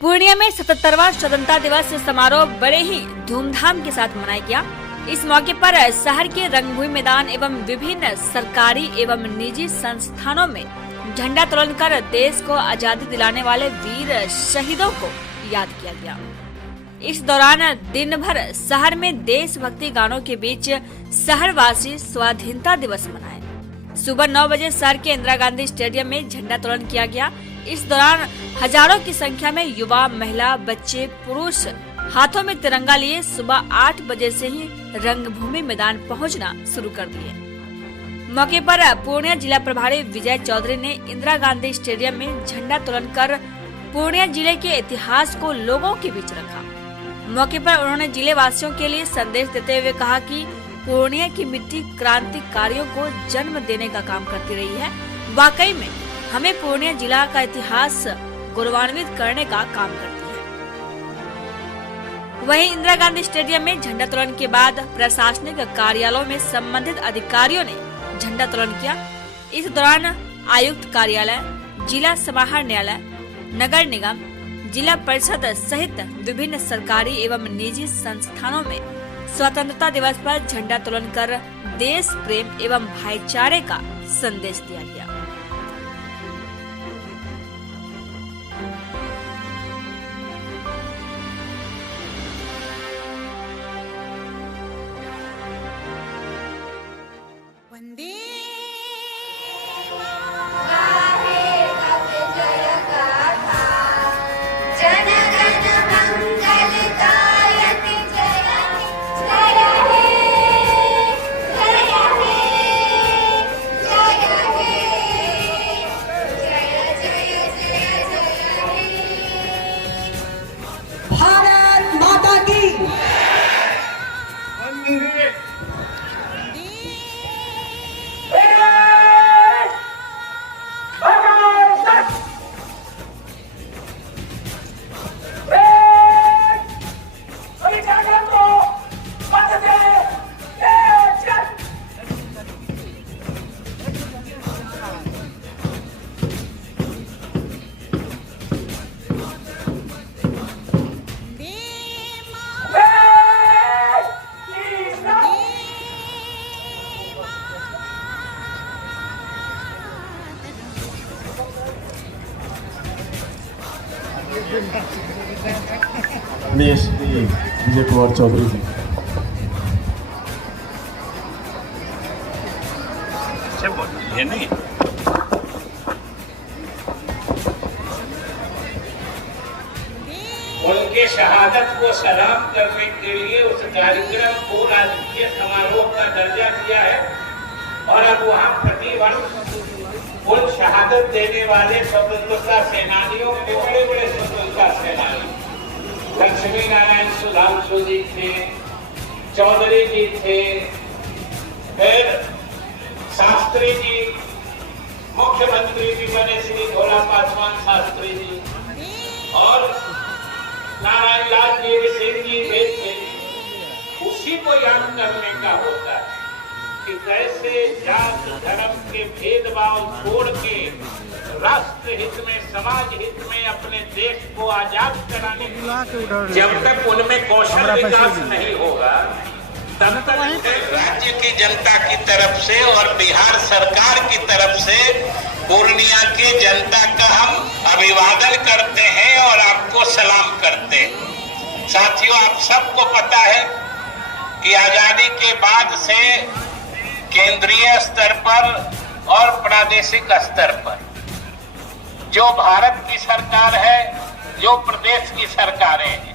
पूर्णिया में 77वां स्वतंत्रता दिवस समारोह बड़े ही धूमधाम के साथ मनाया गया। इस मौके पर शहर के रंगभूमि मैदान एवं विभिन्न सरकारी एवं निजी संस्थानों में झंडा उत्तोलन कर देश को आजादी दिलाने वाले वीर शहीदों को याद किया गया। इस दौरान दिन भर शहर में देशभक्ति गानों के बीच शहरवासी स्वाधीनता दिवस मनाए। सुबह 9 बजे शहर के इंदिरा गांधी स्टेडियम में झंडा उत्तोलन किया गया। इस दौरान हजारों की संख्या में युवा, महिला, बच्चे, पुरुष हाथों में तिरंगा लिए सुबह 8 बजे से ही रंगभूमि मैदान पहुंचना शुरू कर दिए। मौके पर पूर्णिया जिला प्रभारी विजय चौधरी ने इंदिरा गांधी स्टेडियम में झंडा उत्तोलन कर पूर्णिया जिले के इतिहास को लोगों के बीच रखा। मौके पर उन्होंने जिले वासियों के लिए संदेश देते हुए कहा कि पूर्णिया की मिट्टी क्रांतिकारियों को जन्म देने का काम करती रही है। वाकई में हमें पूर्णिया जिला का इतिहास गौरवान्वित करने का काम करती है। वहीं इंदिरा गांधी स्टेडियम में झंडा उत्तोलन के बाद प्रशासनिक कार्यालयों में संबंधित अधिकारियों ने झंडा उत्तोलन किया। इस दौरान आयुक्त कार्यालय, जिला समाहर न्यायालय, नगर निगम, जिला परिषद सहित विभिन्न सरकारी एवं निजी संस्थानों में स्वतंत्रता दिवस पर झंडा उत्तोलन कर देश प्रेम एवं भाईचारे का संदेश दिया गया। विजय कुमार चौधरी जी। नहीं उनके शहादत को सलाम करने के लिए उस कार्यक्रम को राजकीय समारोह का दर्जा दिया है और अब वहाँ प्रतिवर्ष उन शहादत देने वाले स्वतंत्रता सेनानियों के बड़े बड़े स्वतंत्रता सेनानी लक्ष्मी नारायण सुधांशु जी थे, चौधरी जी थे, फिर शास्त्री जी, मुख्यमंत्री भी बने श्री भोला पासवान शास्त्री जी और नारायण लाल जी, सिंह जी थे। उसी को याद करने का होता है कि कैसे जात धर्म के भेदभाव छोड़ के राष्ट्र हित में, समाज हित में अपने देश को आजाद कराने जब तक उनमें कौशल विकास नहीं होगा तब तक राज्य की जनता की तरफ से और बिहार सरकार की तरफ से पूर्णिया की जनता का हम अभिवादन करते हैं और आपको सलाम करते हैं। साथियों, आप सबको पता है कि आजादी के बाद से केंद्रीय स्तर पर और प्रादेशिक स्तर पर जो भारत की सरकार है, जो प्रदेश की सरकारें हैं,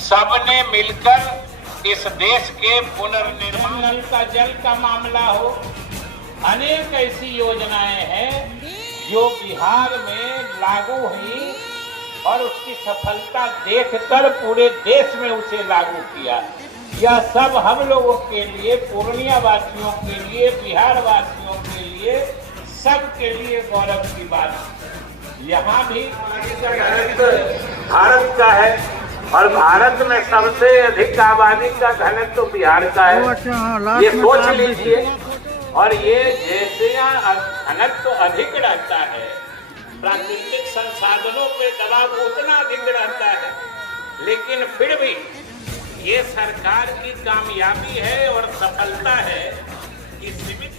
सबने मिलकर इस देश के पुनर्निर्माण, नल का जल का मामला हो, अनेक ऐसी योजनाएं हैं जो बिहार में लागू हुई और उसकी सफलता देखकर पूरे देश में उसे लागू किया। यह सब हम लोगों के लिए, पूर्णिया वासियों के लिए, बिहार वासियों के लिए, सबके लिए गौरव की बात है। यहाँ भी भारत का है और भारत में सबसे अधिक आबादी का घनत्व तो बिहार का है, ये सोच लीजिए। और ये जैसे यहाँ घनत्व तो अधिक रहता है, प्राकृतिक संसाधनों पे दबाव उतना अधिक रहता है, लेकिन फिर भी ये सरकार की कामयाबी है और सफलता है कि सीमित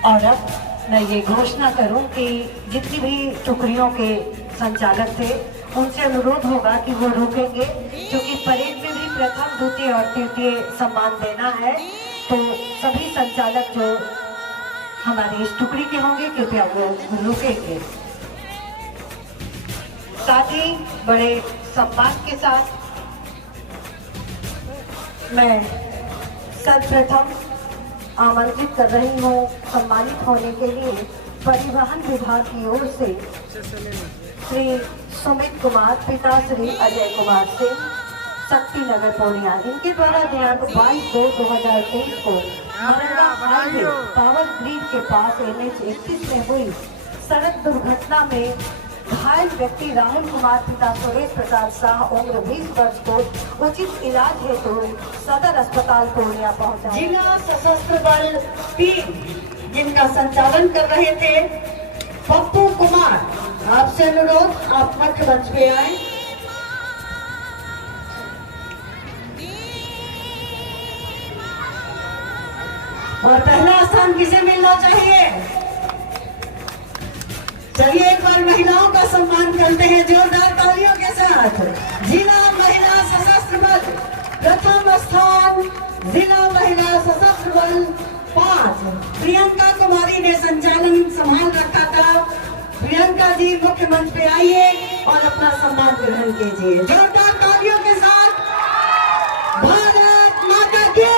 और अब मैं ये घोषणा करूं कि जितनी भी टुकड़ियों के संचालक थे उनसे अनुरोध होगा कि वो रुकेंगे, क्योंकि परेड में भी प्रथम, द्वितीय और तृतीय सम्मान देना है। तो सभी संचालक जो हमारी इस टुकड़ी के होंगे कृपया वो रुकेंगे। साथ ही बड़े सम्मान के साथ मैं सर्वप्रथम आमंत्रित कर रही हूँ सम्मानित होने के लिए परिवहन विभाग की ओर से श्री सुमित कुमार, पिता श्री अजय कुमार सिंह, शक्ति नगर पूर्णिया। इनके द्वारा दिनांक 22/2/2023 को मरंगा हाईवे पावर ग्रिड के पास NH 31 में हुई सड़क दुर्घटना में घायल व्यक्ति राहुल कुमार, पिता सुरेश प्रसाद शाह, उम्र 20 वर्ष को उचित इलाज हेतु सदर अस्पताल पूर्णिया पहुंचा। जिला सशस्त्र बल 3 जिनका संचालन कर रहे थे पप्पू कुमार, आपसे अनुरोध आप मुख्य मंच पे आए। और पहला स्थान किसे मिलना चाहिए? चलिए एक बार महिलाओं का सम्मान करते हैं जोरदार तालियों के साथ। जिला महिला सशस्त्र बल प्रथम स्थान, जिला महिला सशस्त्र बल 5 प्रियंका कुमारी ने संचालन संभाल रखा था। प्रियंका जी मुख्य मंच पे आइए और अपना सम्मान ग्रहण कीजिए जोरदार तालियों के साथ। भारत माता की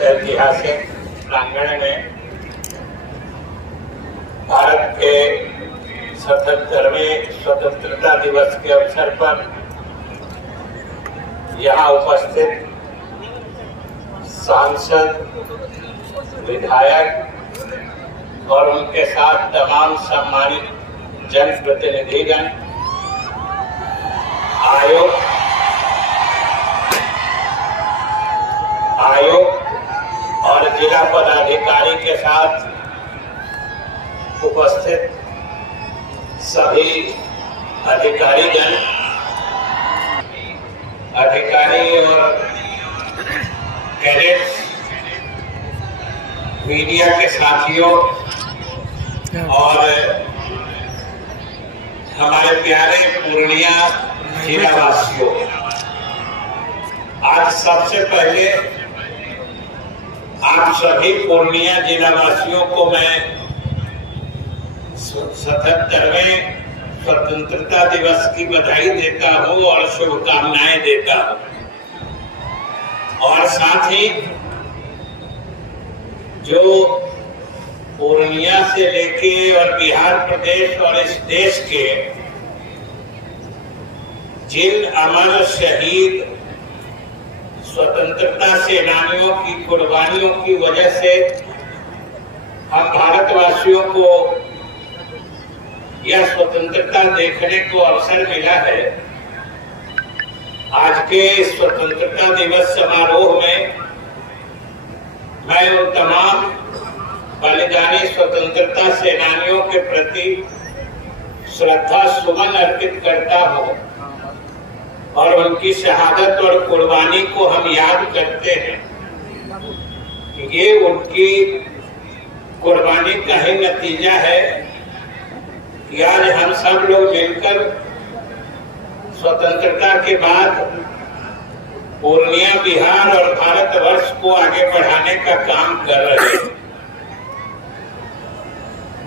ऐतिहासिक प्रांगण में भारत के 77वें स्वतंत्रता दिवस के अवसर पर यहाँ उपस्थित सांसद, विधायक और उनके साथ तमाम सम्मानित जनप्रतिनिधिगण, आयोग और जिला पदाधिकारी के साथ उपस्थित सभी अधिकारी और कैडेट्स, मीडिया के साथियों और हमारे प्यारे पूर्णिया जिलावासियों, आज सबसे पहले आप सभी पूर्णिया जिलावासियों को मैं 77वें स्वतंत्रता दिवस की बधाई देता हूं और शुभकामनाएं देता हूं। और साथ ही जो पूर्णिया से लेके और बिहार प्रदेश और इस देश के जिन अमर शहीद स्वतंत्रता सेनानियों की कुर्बानियों की वजह से हम भारतवासियों को यह स्वतंत्रता देखने को अवसर मिला है। आज के स्वतंत्रता दिवस समारोह में मैं उन तमाम बलिदानी स्वतंत्रता सेनानियों के प्रति श्रद्धा सुमन अर्पित करता हूं और उनकी शहादत और कुर्बानी को हम याद करते हैं। ये उनकी कुर्बानी का ही नतीजा है कि आज हम सब लोग मिलकर स्वतंत्रता के बाद पूर्णिया, बिहार और भारतवर्ष को आगे बढ़ाने का काम कर रहे हैं।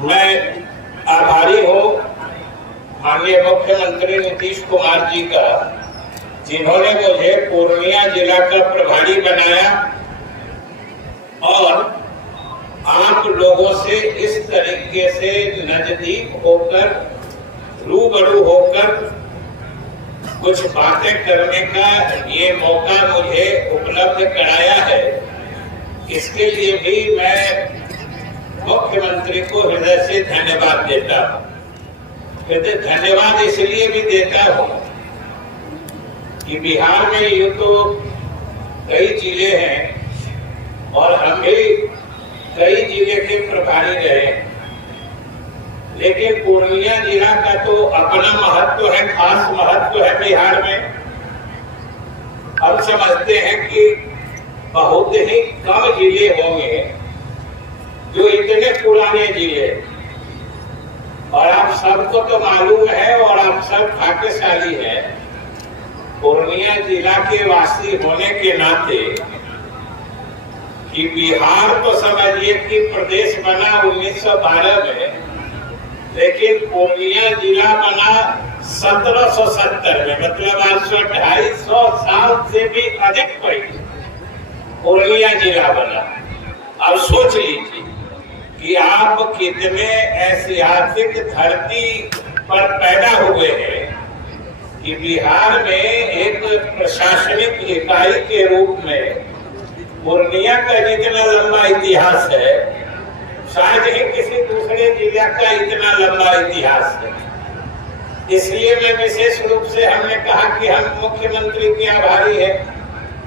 मैं आभारी हूँ माननीय मुख्यमंत्री नीतीश कुमार जी का, जिन्होंने मुझे पूर्णिया जिला का प्रभारी बनाया और आप लोगों से इस तरीके से नजदीक होकर, रूबरू होकर कुछ बातें करने का ये मौका मुझे उपलब्ध कराया है। इसके लिए भी मैं मुख्यमंत्री को हृदय से धन्यवाद देता हूँ। धन्यवाद इसलिए भी देता हूँ कि बिहार में यूँ तो कई जिले हैं और हम भी कई जिले के प्रभारी रहे, लेकिन पूर्णिया जिला का तो अपना महत्व है, खास महत्व है बिहार में। हम समझते हैं कि बहुत ही कम जिले होंगे जो इतने पुराने जिले, और आप सबको तो मालूम है और आप सब भाग्यशाली हैं। पूर्णिया जिला के वासी होने के नाते कि बिहार तो समझिए कि प्रदेश बना 1912 में, लेकिन पूर्णिया जिला बना 1770 में, मतलब आज से 250 साल से भी अधिक पहले पूर्णिया जिला बना। अब सोच लीजिए कि आप कितने ऐतिहासिक धरती पर पैदा हुए हैं कि बिहार में एक प्रशासनिक इकाई के रूप में पूर्णिया का जितना लंबा इतिहास है, शायद ही किसी दूसरे जिला का इतना लंबा इतिहास है। इसलिए मैं विशेष रूप से हमने कहा कि हम मुख्यमंत्री के आभारी हैं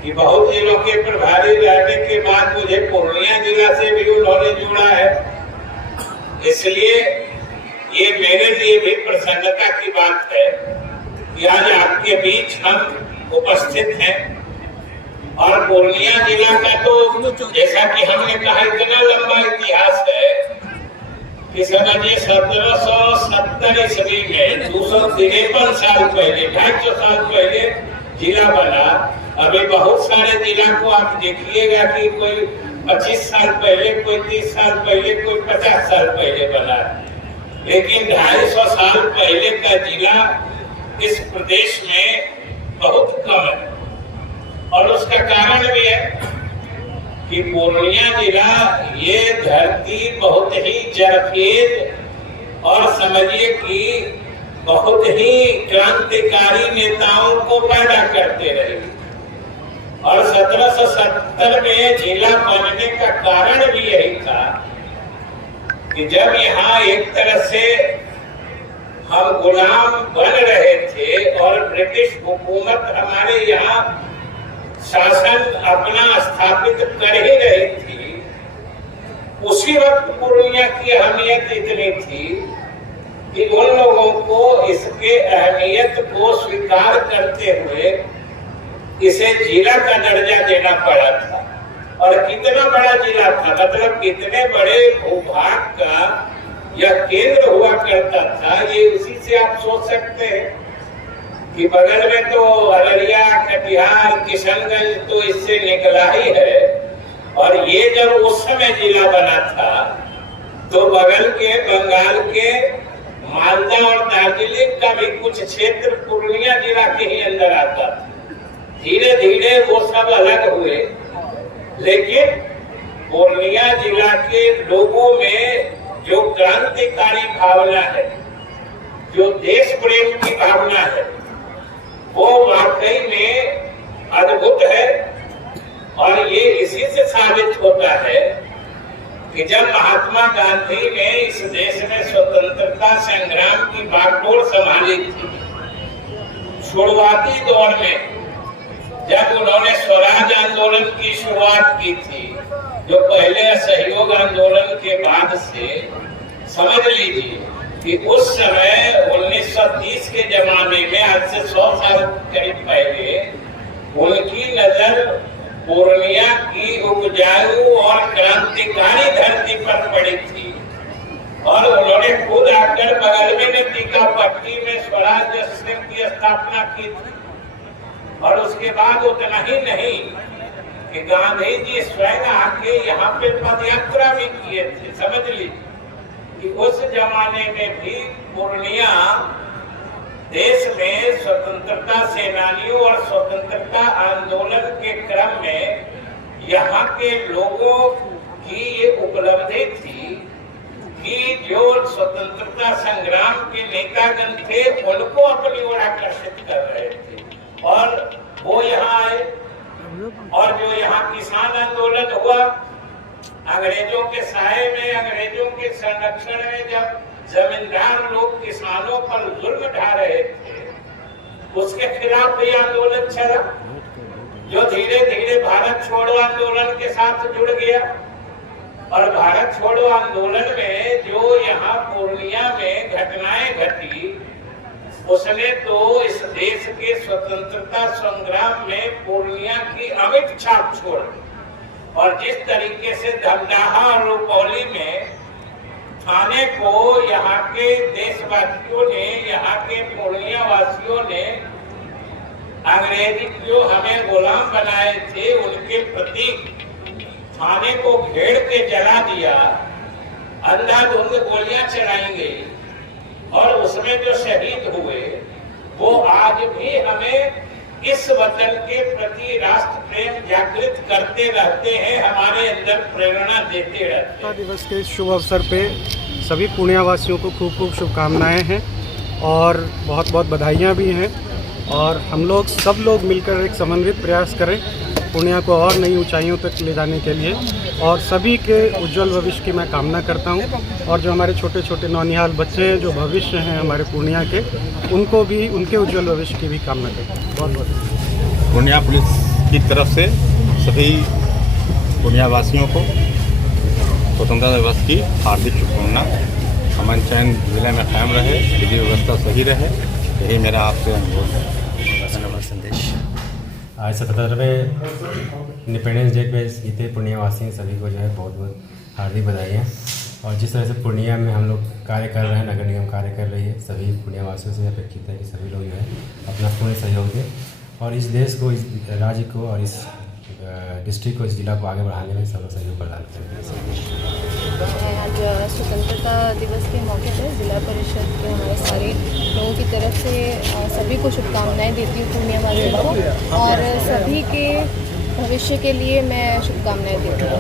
कि बहुत जिलों के प्रभारी रहने के बाद मुझे पूर्णिया जिला से भी उन्होंने जोड़ा है। इसलिए ये मेरे लिए भी प्रसन्नता की बात है कि आज आपके बीच हम उपस्थित हैं। और पूर्णिया जिला का तो जैसा कि हमने कहा इतना लंबा इतिहास है कि समझिए 1770 ईस्वी में 253 साल पहले, 250 साल पहले जिला बना। अभी बहुत सारे जिला को आप देखिएगा कि कोई 25 साल पहले, कोई 30 साल पहले, कोई 50 साल पहले बना, लेकिन 250 साल पहले का जिला इस प्रदेश में बहुत कम है। और उसका कारण भी है कि पूर्णिया जिला ये धरती बहुत ही जरखेज और समझिए कि बहुत ही क्रांतिकारी नेताओं को पैदा करते रहे। और 1770 में जिला बनने का कारण भी यही था कि जब यहाँ एक तरह से हम गुलाम बन रहे थे और ब्रिटिश हुकूमत हमारे यहाँ शासन अपना स्थापित कर ही रही थी, उसी वक्त पूर्णिया की अहमियत इतनी थी कि उन लोगों को इसके अहमियत को स्वीकार करते हुए इसे जिला का दर्जा देना पड़ा था। और कितना बड़ा जिला था, मतलब कितने बड़े भूभाग का यह केंद्र हुआ करता था, ये उसी से आप सोच सकते हैं कि बगल में तो अररिया, कटिहार, किशनगंज तो इससे निकला ही है। और ये जब उस समय जिला बना था तो बगल के बंगाल के मालदा और दार्जिलिंग का भी कुछ क्षेत्र पूर्णिया जिला के ही अंदर आता था। धीरे धीरे वो सब अलग हुए, लेकिन पूर्णिया जिला के लोगों में जो क्रांतिकारी भावना है, जो देश प्रेम की भावना है, वो वाकई में अद्भुत है। और ये इसी से साबित होता है कि जब महात्मा गांधी ने इस देश में स्वतंत्रता संग्राम की बागडोर संभाली थी, शुरुआती दौर में जब उन्होंने स्वराज आंदोलन की शुरुआत की थी, जो पहले असहयोग आंदोलन के बाद से, समझ लीजिए कि उस समय 1930 के जमाने में, आज से 100 साल करीब पहले, उनकी नजर पूर्णिया की उपजाऊ और क्रांतिकारी धरती पर पड़ी थी। और उन्होंने खुद आकर बगल में टीकापट्टी में स्वराज आश्रम की स्थापना की थी। और उसके बाद उतना ही नहीं कि गांधी जी स्वयं आके यहाँ पे पदयात्रा भी किए थे। समझ लीजिए कि उस जमाने में भी पूर्णिया देश में स्वतंत्रता सेनानियों और स्वतंत्रता आंदोलन के क्रम में यहाँ के लोगों की ये उपलब्धि थी कि जो स्वतंत्रता संग्राम के नेतागण थे उनको अपनी ओर आकर्षित कर रहे थे और वो यहाँ आए। और जो यहाँ किसान आंदोलन हुआ, अंग्रेजों के साए में, अंग्रेजों के संरक्षण में जब जमींदार लोग किसानों पर जुल्म ढा रहे थे, उसके खिलाफ भी आंदोलन चला, जो धीरे धीरे भारत छोड़ो आंदोलन के साथ जुड़ गया। और भारत छोड़ो आंदोलन में जो यहाँ पूर्णिया में घटनाएं घटी, उसने तो इस देश के स्वतंत्रता संग्राम में पूर्णिया की अमिट छाप छोड़ दी। और जिस तरीके से धमदाहा और रुपौली में थाने को यहाँ के देशवासियों ने, यहाँ के पूर्णिया वासियों ने अंग्रेजी जो हमें गुलाम बनाए थे उनके प्रतीक थाने को घेर के जला दिया, अंधाधुंध गोलियां चलाई गई और उसमें जो शहीद हुए वो आज भी हमें इस वतन के प्रति राष्ट्र प्रेम जागृत करते रहते हैं, हमारे अंदर प्रेरणा देते रहते हैं। दिवस के शुभ अवसर पे सभी पुण्यवासियों को खूब खूब शुभकामनाएं हैं और बहुत बहुत बधाइयाँ भी हैं। और हम लोग सब लोग मिलकर एक समन्वित प्रयास करें पूर्णिया को और नई ऊंचाइयों तक ले जाने के लिए, और सभी के उज्जवल भविष्य की मैं कामना करता हूं। और जो हमारे छोटे छोटे नौनिहाल बच्चे हैं, जो भविष्य हैं हमारे पूर्णिया के, उनको भी, उनके उज्जवल भविष्य की भी कामना करता हूँ। बहुत बहुत पूर्णिया पुलिस की तरफ से सभी पूर्णिया वासियों को स्वतंत्रता दिवस की हार्दिक शुभकामना। अमन चैन जिले में कायम रहे, विधि व्यवस्था सही रहे, यही मेरा आपसे अनुरोध है। संदेश आज 77वें इंडिपेंडेंस डे पे जीते पूर्णियावासी सभी को जो है बहुत बहुत हार्दिक बधाइयाँ। और जिस तरह से पूर्णिया में हम लोग कार्य कर रहे हैं, नगर निगम कार्य कर रही है, सभी पूर्णियावासियों से अपेक्षित है कि सभी लोग जो है अपना पूर्ण सहयोग दें और इस देश को, इस राज्य को और इस डिस्ट्रिक्ट को, इस जिला को आगे बढ़ाने में सब सहयोग प्रदान करेंगे। आज स्वतंत्रता दिवस के मौके पर जिला परिषद के हमारे सारे लोगों की तरफ से सभी को शुभकामनाएं देती हूँ पूर्णिया वासियों को, और सभी के भविष्य के लिए मैं शुभकामनाएं देती हूँ।